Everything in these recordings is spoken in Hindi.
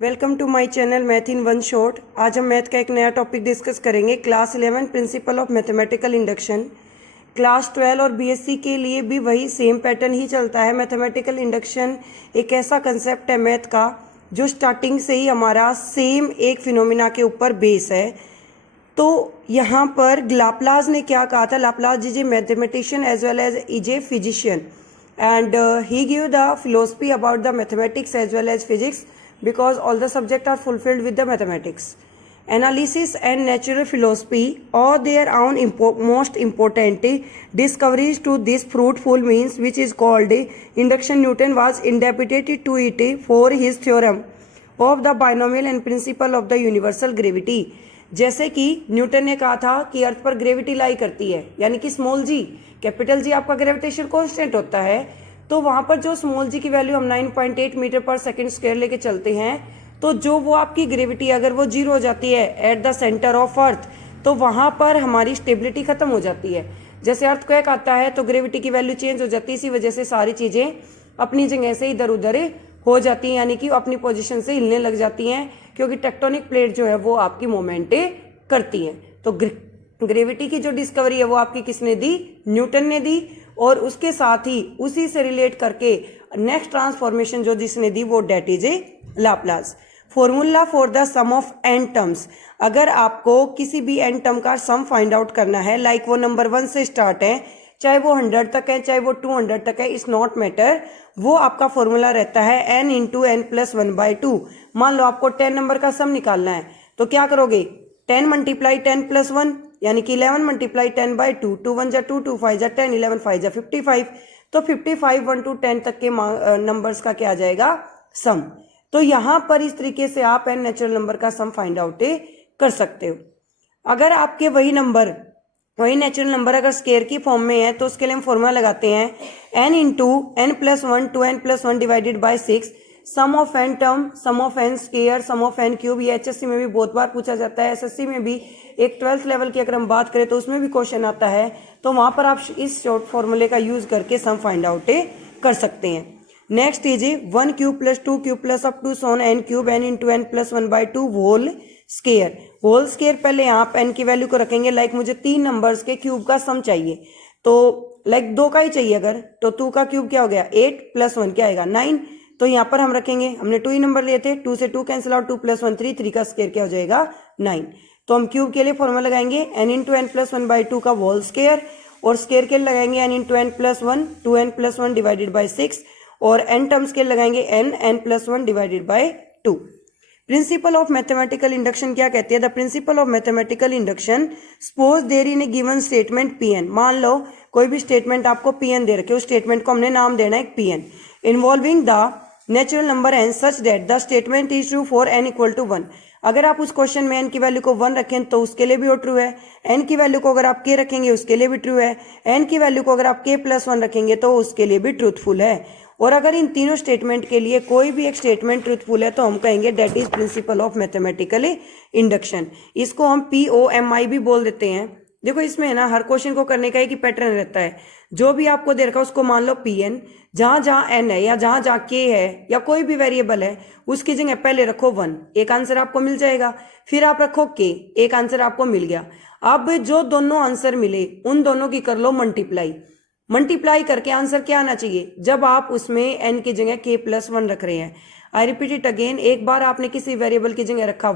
Welcome to my channel math in one shot. आज हम मैथ का एक नया टॉपिक डिस्कस करेंगे। Class 11 principle of mathematical induction. Class 12 और बीएससी के लिए भी वही सेम पैटर्न ही चलता है। मैथमेटिकल इंडक्शन एक ऐसा कंसेप्ट है मैथ का जो स्टार्टिंग से ही हमारा सेम एक फिनोमिना के ऊपर बेस है। तो यहाँ पर लाप्लास ने क्या कहा था? Laplace is a mathematician as well as is a physician and he gave the philosophy about the mathematics as well as physics because all the subjects are fulfilled with the mathematics. Analysis and natural philosophy are their own most important discoveries to this fruitful means which is called induction. Newton was indebted to it for his theorem of the binomial and principle of the universal gravity. जैसे कि न्यूटन ने कहा था कि अर्थ पर ग्रेविटी लाई करती है, यानी कि स्मॉल जी, कैपिटल जी आपका ग्रेविटेशन कांस्टेंट होता है। तो वहां पर जो स्मॉल जी की वैल्यू हम 9.8 मीटर पर सेकंड स्क्वायर लेके चलते हैं, तो जो वो आपकी ग्रेविटी अगर वो जीरो हो जाती है at the centre of earth, तो वहां पर हमारी स्टेबिलिटी खत्म हो जाती है। जैसे अर्थक्वेक आता है तो ग्रेविटी की वैल्यू चेंज हो जाती है, इसी वजह से सारी चीजें अपनी जगह से इधर उधर हो जाती हैं, यानी कि अपनी पोजीशन से हिलने लग जाती हैं, क्योंकि टेक्टोनिक प्लेट जो है वो आपकी मोमेंट करती हैं। तो ग्रेविटी की जो डिस्कवरी है वो आपकी किसने दी? न्यूटन ने दी। और उसके साथ ही उसी से रिलेट करके नेक्स्ट ट्रांसफॉर्मेशन जो जिसने दी वो that is a Laplace. Formula for the sum of n terms, अगर आपको किसी भी एन टर्म का सम फाइंड आउट करना है, लाइक वो नंबर 1 से स्टार्ट है, चाहे वो 100 तक है चाहे वो 200 तक है, इट्स नॉट मैटर, वो आपका फॉर्मूला रहता है n इंटू एन प्लस 1/2। मान लो आपको 10 नंबर का सम निकालना है, तो क्या करोगे? 10 मल्टीप्लाई 10 प्लस 1 यानी कि 11 मल्टीप्लाई 10/2, 2 1 जा 2, 2 5 जा 10, 11 5 जा 55। तो 55 1 to 10 तक के नंबर्स का क्या आ जाएगा? सम। तो यहां पर इस तरीके से आप एन नेचुरल नंबर का सम फाइंड आउट कर सकते हो। अगर आपके वही नेचुरल नंबर अगर स्केयर की फॉर्म में है, तो उसके लिए हम फॉर्मूला लगाते हैं n into n plus 1 two n plus 1 divided by 6 sum of n term, sum of n square, sum of n cube. ये एचएससी में भी बहुत बार पूछा जाता है, एसएससी में भी एक 12th लेवल की अगर हम बात करें तो उसमें भी क्वेश्चन आता है। तो वहां पर आप इस शॉर्ट फॉर्मूले का यूज करके सम फाइंड आउट कर सकते हैं। Next is 1 cube plus 2 cube plus up to सोन n cube n into n plus 1/2 whole square. Whole square पहले यहाँ एन की वैल्यू को रखेंगे, लाइक मुझे 3 नंबर्स के क्यूब का सम चाहिए, तो लाइक 2 का ही चाहिए अगर, तो 2 का क्यूब क्या हो गया? 8 प्लस 1 क्या आएगा? 9। तो यहाँ पर हम रखेंगे, हमने 2 ही नंबर लिए थे, 2 से 2 कैंसिल आउट, 2 प्लस 1 3, 3 का स्केयर क्या हो जाएगा? 9। तो हम क्यूब के लिए फॉर्मूला लगाएंगे n इंटू एन प्लस 1/2 का होल स्केयर, और स्केयर के लिए लगाएंगे n into n plus 1 two n plus 1 divided by 6, और n टर्म्स के लिए लगाएंगे n plus 1 divided by 2। Principle of mathematical induction क्या कहती है? The principle of mathematical induction, suppose there in a given statement Pn। मान लो कोई भी स्टेटमेंट आपको Pn दे रखे, उस स्टेटमेंट को हमने नाम देना है Pn, involving the natural number n such that the statement is true for n equal to 1। अगर आप उस क्वेश्चन में n की वैल्यू को 1 रखें तो उसके लिए भी वो ट्रू है, n की वैल्यू को अगर आप k रखेंगे उसके लिए भी ट्रू है, n की वैल्यू को अगर आप k प्लस 1 रखेंगे तो उसके लिए भी ट्रूथफुल है। और अगर इन तीनों स्टेटमेंट के लिए कोई भी एक स्टेटमेंट ट्रूथफुल है तो हम कहेंगे that is principal of mathematical induction. इसको हम POMI भी बोल देते हैं। देखो इसमें है ना, हर क्वेश्चन को करने का एक ही पैटर्न रहता है। जो भी आपको दे रखा है उसको मान लो Pn, जहां जहां n है या जहां जहां k है या कोई भी वेरिएबल है, उसकी जगह पहले रखो 1, एक आंसर आपको मिल जाएगा। फिर आप रखो k, एक आंसर आपको मिल गया। अब जो दोनों आंसर मिले उन दोनों की कर लो मल्टीप्लाई करके आंसर क्या आना चाहिए? जब आप उसमें n की जगह k प्लस 1 रख रहे हैं। आई रिपीट इट अगेन, एक बार आपने किसी वेरिएबल की जगह रखा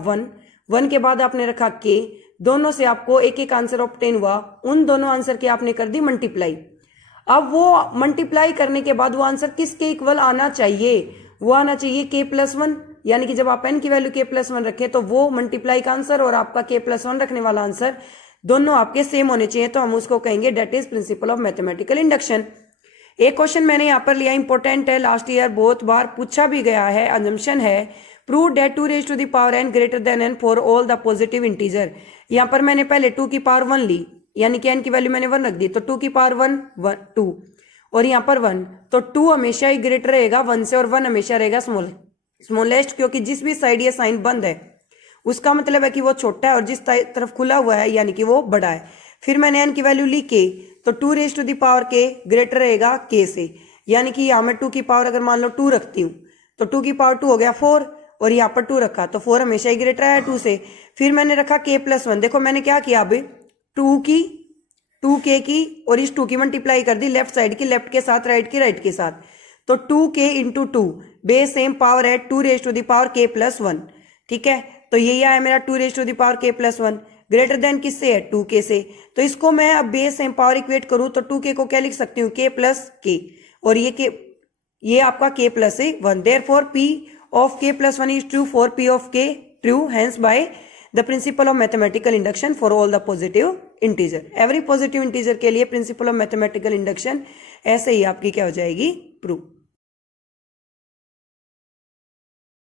1 के बाद आपने रखा k, दोनों से आपको एक एक आंसर ऑब्टेन हुआ, उन दोनों आंसर की आपने कर दी मल्टीप्लाई। अब वो मल्टीप्लाई करने के बाद वो आंसर किसके इक्वल आना चाहिए? वो आना चाहिए k प्लस 1, यानी कि जब आप n की वैल्यू k प्लस 1 रखे तो वो मल्टीप्लाई का आंसर और आपका k प्लस 1 रखने वाला आंसर दोनों आपके सेम होने चाहिए, तो हम उसको कहेंगे that is principal of mathematical induction. एक क्वेश्चन मैंने यहाँ पर लिया, इंपॉर्टेंट है, लास्ट ईयर बहुत बार पूछा भी गया है। अजम्पशन है prove that 2 raised to the power n greater than n for all the positive integer. यहाँ पर मैंने पहले 2 की पावर 1 ली, यानी कि n की वैल्यू मैंने 1 रख दी, तो 2 की पावर 1 2, और यहाँ पर 1, तो 2 हमेशा ही ग्रेटर रहेगा 1 से, और 1 हमेशा रहेगा स्मॉलेस्ट, क्योंकि जिस भी साइड ये साइन बंद है उसका मतलब है कि वो छोटा है, और जिस तरफ खुला हुआ है यानी कि वो बड़ा है। फिर मैंने n की वैल्यू ली k, तो 2 raised to the power k greater रहेगा k से, यानी कि यहाँ मैं 2 की पावर अगर मान लो 2 रखती हूँ तो 2 की पावर 2 हो गया 4, और यहाँ पर 2 रखा, तो 4 हमेशा ही ग्रेटर है 2 से। फिर मैंने रखा k+1, देखो मैंने क्या किया, अब 2k की और इस 2 की मल्टीप्लाई कर दी लेफ्ट साइड की लेफ्ट के साथ, राइट की राइट के साथ, तो 2k into 2 base same power है 2k+1, ठीक है। तो ये है मेरा 2k+1 ग्रेटर देन किससे है, 2k से। तो इसको मैं अब बेस सेम पावर इक्वेट करूं तो 2k को क्या लिख सकती हूँ, k+k, और ये आपका k+1, therefore p of k+1 is true for p of k true, hence by the principle of mathematical induction for all the positive integer, every positive integer के लिए principle of mathematical induction ऐसे ही आपकी क्या हो जाएगी, प्रूव।